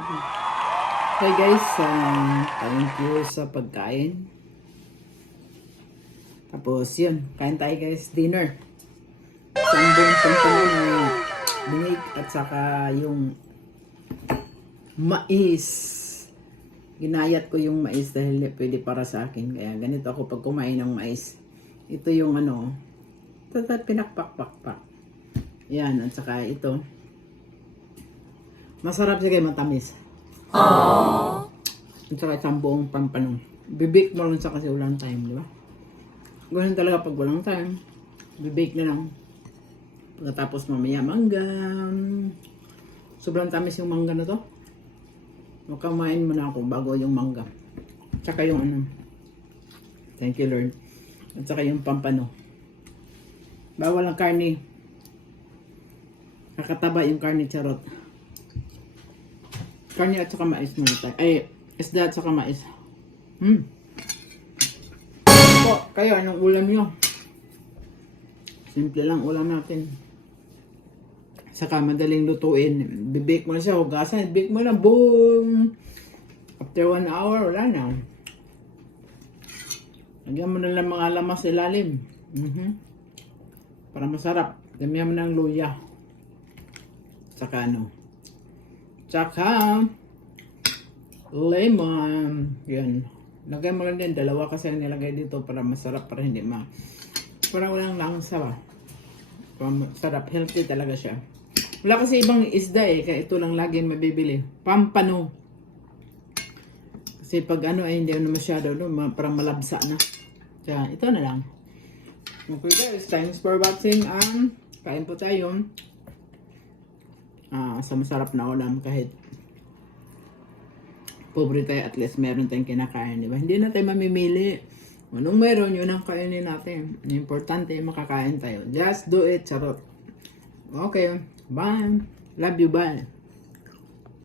Hi guys, thank you sa pagkain. Tapos yun, kain tayo guys, dinner. Isang buong pampano na binig at saka yung mais. Ginayat ko yung mais dahil pwede para sa akin. Kaya ganito ako pag kumain ng mais. Ito yung pinakpak-pak-pak. Yan, at saka ito. Masarap siya kayo, matamis. Aww. At saka isang buong pampano. Bibake mo lang sa kasi walang time, di ba? Ganun talaga pag walang time. Bibake na lang. Pagkatapos mamaya mangga. Sobrang tamis yung mangga na to. Makamain mo na ako bago yung mangga. Tsaka yung Thank you Lord. At saka yung pampano. Bawal ang karne. Nakataba yung karne, charot. Karne at saka mais muna tayo. Ay, isda at saka mais. Po, kayo, anong ulam nyo? Simple lang ulam natin. Saka madaling lutuin. Bibake mo na siya, hugasan. Bake mo na, boom! After 1 hour, wala na. Lagyan mo na lang mga lamas ilalim. Para masarap. Damihan mo ng luya. Tsaka Tsaka lemon. Yan. Lagay mo lang din. Dalawa kasi ang nilagay dito para masarap. Para hindi para walang langsa ba. Para masarap. Healthy talaga siya. Wala kasi ibang isda kaya ito lang lagi mabibili. Pampano. Kasi pag hindi masyado, parang malabsa na. Kaya ito na lang. Okay guys, thanks for watching. Kain po tayo. Sa masarap na ulam kahit pobre tayo, at least meron tayong kinakain, di ba? Hindi na tayo mamimili. Anong meron, yun ang kainin natin. Importante, makakain tayo. Just do it, charot. Okay, bye. Love you, bye.